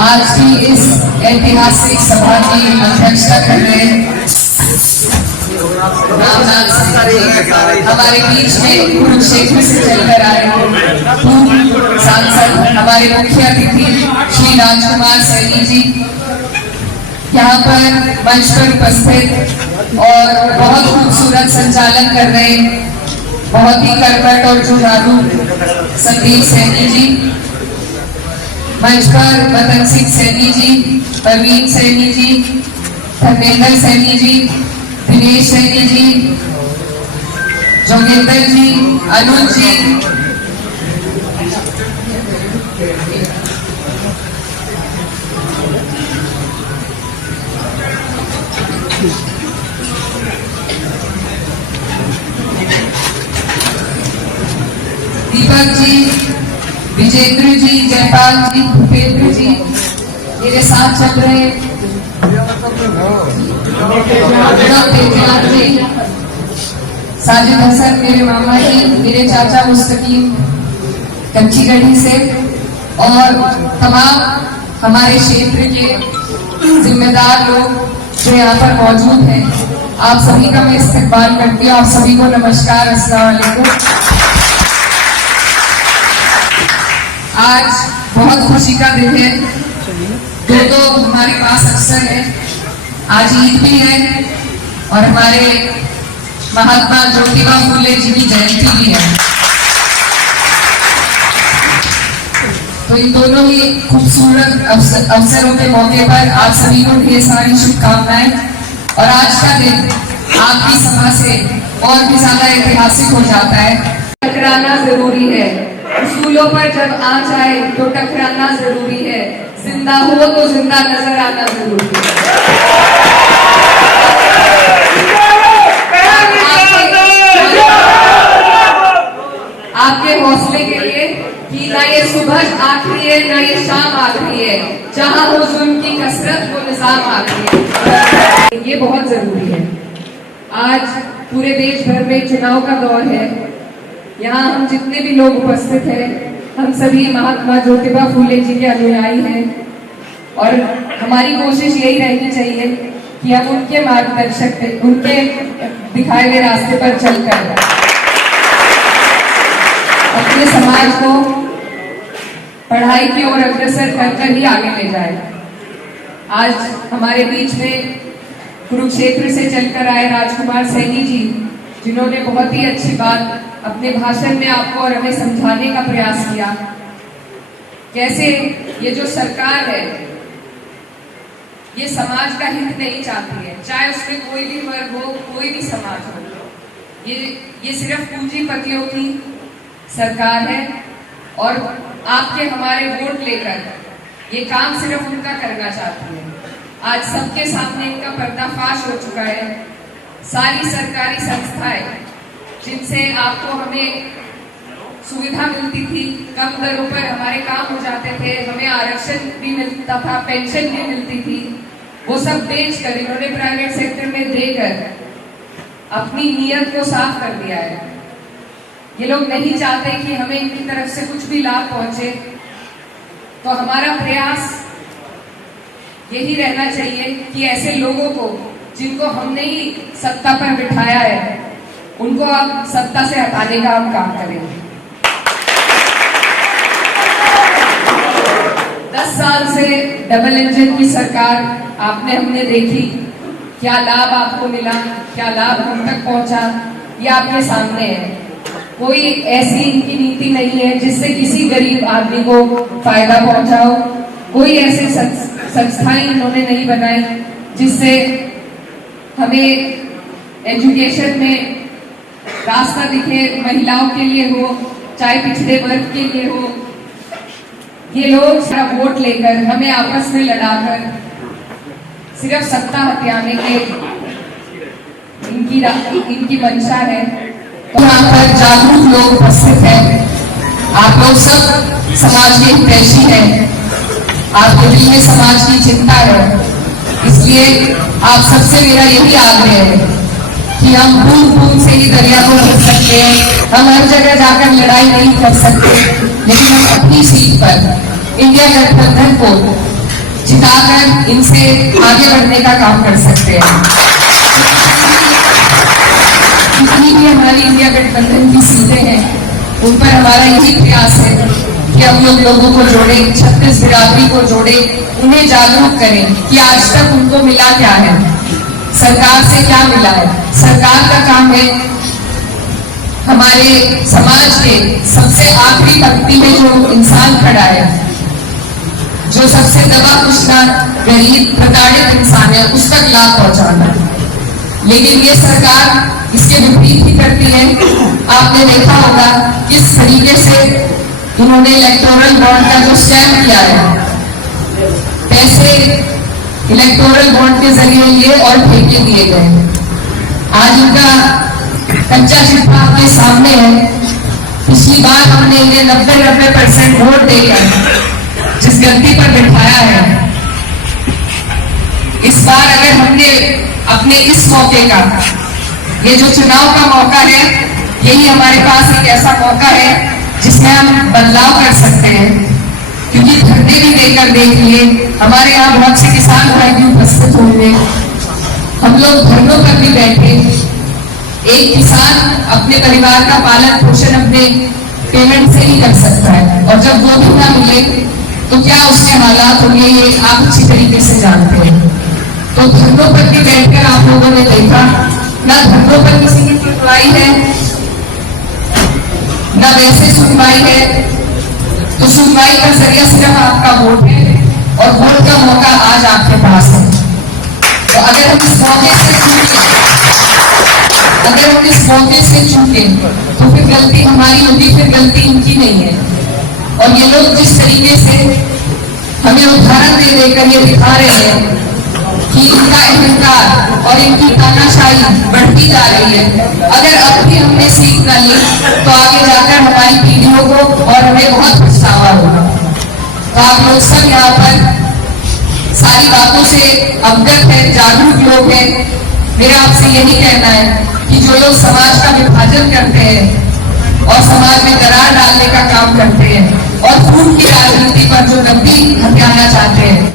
आज की इस ऐतिहासिक सभा की अध्यक्षता कर रहे हमारे बीच में कुरुक्षेत्र से चलकर आए पूर्व सांसद हमारे मुख्य अतिथि श्री राजकुमार सैनी जी यहाँ पर मंच पर उपस्थित और बहुत खूबसूरत संचालन कर रहे बहुत ही कर्मठ और जुझारू संदीप सैनी जी, मंच पर मदन सिंह सैनी जी, परवीन सैनी जी, धर्मेंद्र सैनी जी, दिनेश सैनी जी, जोगेंद्र जी, अनुज जी, दीपक जी, विजेंद्र जी, जयपाल जी, भूपेंद्र जी मेरे साथ चल रहे साजिद हसन मेरे मामा जी, मेरे चाचा मुस्तकीम कच्ची गढ़ी से और तमाम हमारे क्षेत्र के जिम्मेदार लोग जो यहाँ पर मौजूद हैं, आप सभी का मैं इस्तकबाल करती हूँ। आप सभी को नमस्कार, अस्सलाम वालेकुम। आज बहुत खुशी का दिन है, दो हमारे पास अवसर है। आज ईद भी है और हमारे महात्मा ज्योतिबा फूले जी की जयंती भी है, तो इन दोनों ही खूबसूरत अवसरों के मौके पर आप सभी को ढेर सारी शुभकामनाएं। और आज का दिन आपकी सभा से और भी ज्यादा ऐतिहासिक हो जाता है। टकराना जरूरी है, उसूलों पर जब आ जाए तो टकराना जरूरी है, जिंदा हो तो जिंदा नजर आना जरूरी है। आपके हौसले के लिए कि ना ये सुबह आखिरी है ना ये शाम आखिरी है, जहां हो जुल्म की कसरत वो निजाम आखिरी है, ये बहुत जरूरी है। आज पूरे देश भर में चुनाव का दौर है। यहाँ हम जितने भी लोग उपस्थित हैं, हम सभी महात्मा ज्योतिबा फूले जी के अनुयायी हैं और हमारी कोशिश यही रहनी चाहिए कि हम उनके मार्गदर्शक, उनके दिखाए हुए रास्ते पर चलकर अपने समाज को पढ़ाई की ओर अग्रसर कर ही आगे ले जाए। आज हमारे बीच में कुरुक्षेत्र से चलकर आए राजकुमार सैनी जी, जिन्होंने बहुत ही अच्छी बात अपने भाषण में आपको और हमें समझाने का प्रयास किया, कैसे ये जो सरकार है ये समाज का हित नहीं चाहती है, चाहे उसमें कोई भी वर्ग हो, कोई भी समाज हो। ये सिर्फ पूंजीपतियों की सरकार है और आपके हमारे वोट लेकर ये काम सिर्फ उनका करना चाहती है। आज सबके सामने इनका पर्दाफाश हो चुका है। सारी सरकारी संस्थाएं जिनसे आपको हमें सुविधा मिलती थी, कम दरों पर हमारे काम हो जाते थे, हमें आरक्षण भी मिलता था, पेंशन भी मिलती थी, वो सब बेचकर इन्होंने प्राइवेट सेक्टर में देकर अपनी नीयत को साफ कर दिया है। ये लोग नहीं चाहते कि हमें इनकी तरफ से कुछ भी लाभ पहुंचे, तो हमारा प्रयास यही रहना चाहिए कि ऐसे लोगों को जिनको हमने ही सत्ता पर बिठाया है, उनको अब सत्ता से हटाने का हम काम करेंगे। 10 साल से डबल इंजन की सरकार आपने हमने देखी, क्या लाभ आपको मिला, क्या लाभ हम तक पहुंचा, ये आपके सामने है। कोई ऐसी इनकी नीति नहीं है जिससे किसी गरीब आदमी को फायदा पहुंचाओ, कोई ऐसे संस्थाएं इन्होंने नहीं बनाई जिससे हमें एजुकेशन में रास्ता दिखे, महिलाओं के लिए हो चाहे पिछड़े वर्ग के लिए हो। ये लोग सारा वोट लेकर हमें आपस में लड़ाकर सिर्फ सत्ता हथियाने के इनकी मंशा है। तो यहाँ पर जागरूक लोग उपस्थित हैं, आप लोग सब समाज के हितैषी हैं, आपके दिल में समाज की चिंता है, इसलिए आप सबसे मेरा यही आग्रह है कि हम बूंद बूंद से ही दरिया को रोक सकते हैं। हम हर जगह जाकर लड़ाई नहीं कर सकते, लेकिन हम अपनी सीट पर इंडिया गठबंधन को मिलाकर इनसे आगे बढ़ने का काम कर सकते हैं। जितनी भी हमारी इंडिया गठबंधन की सीटें हैं उन पर हमारा यही प्रयास है कि हम लोगों को जोड़े, छत्तीस बिरादरी को जोड़े, उन्हें जागरूक करें कि आज तक उनको मिला क्या है, सरकार से क्या मिला है। सरकार का काम है हमारे समाज के सबसे आखिरी पंक्ति में जो इंसान खड़ा है, जो सबसे दबा कुचला गरीब प्रताड़ित इंसान है, उस तक लाभ पहुंचाना। लेकिन ये सरकार इसके विपरीत ही करती है। आपने देखा होगा किस तरीके से उन्होंने इलेक्टोरल बॉन्ड का जो स्कैम किया है, पैसे इलेक्टोरल बॉन्ड के जरिए लिए और फेंके दिए गए। आज उनका कच्चा चिट्ठा आपके सामने है। पिछली बार हमने इन्हें 90% वोट देकर जिस गलती पर बिठाया है, इस बार अगर हमने अपने इस मौके का, ये जो चुनाव का मौका है, यही हमारे पास एक ऐसा मौका है जिसमें हम बदलाव कर सकते हैं। क्योंकि धरने भी देकर देख लिए, हमारे यहाँ बहुत से किसान भाई भी उपस्थित होंगे, हम लोग धरनों पर भी बैठे। एक किसान अपने परिवार का पालन पोषण अपने पेमेंट से ही कर सकता है, और जब वो भी ना मिले तो क्या उसके हालात होंगे, ये आप अच्छी तरीके से जानते हैं। तो धरनों पर भी बैठकर आप लोगों ने देखा, ना धरनों पर किसी की सुनवाई है, ना वैसे सुनवाई है। तो सुनवाई का जरिया सिर्फ आपका वोट है, और वोट का मौका आज आपके पास है। तो अगर हम इस मौके से चूके तो फिर गलती हमारी होगी, फिर गलती इनकी नहीं है। और ये लोग जिस तरीके से हमें उदाहरण दे देकर ये दिखा रहे हैं कि इनका अहंकार और इनकी तानाशाही बढ़ती जा रही है, अगर अब भी हमने सीख न ली तो आगे जाकर हमारी पीढ़ियों को और हमें बहुत पछतावा होगा। तो आप लोग सब यहाँ पर सारी बातों से अवगत है, जागरूक लोग हैं। मेरा आपसे यही कहना है कि जो लोग समाज का विभाजन करते हैं और समाज में दरार डालने का काम करते हैं और खून की राजनीति पर जो नकदी हथियाना चाहते हैं,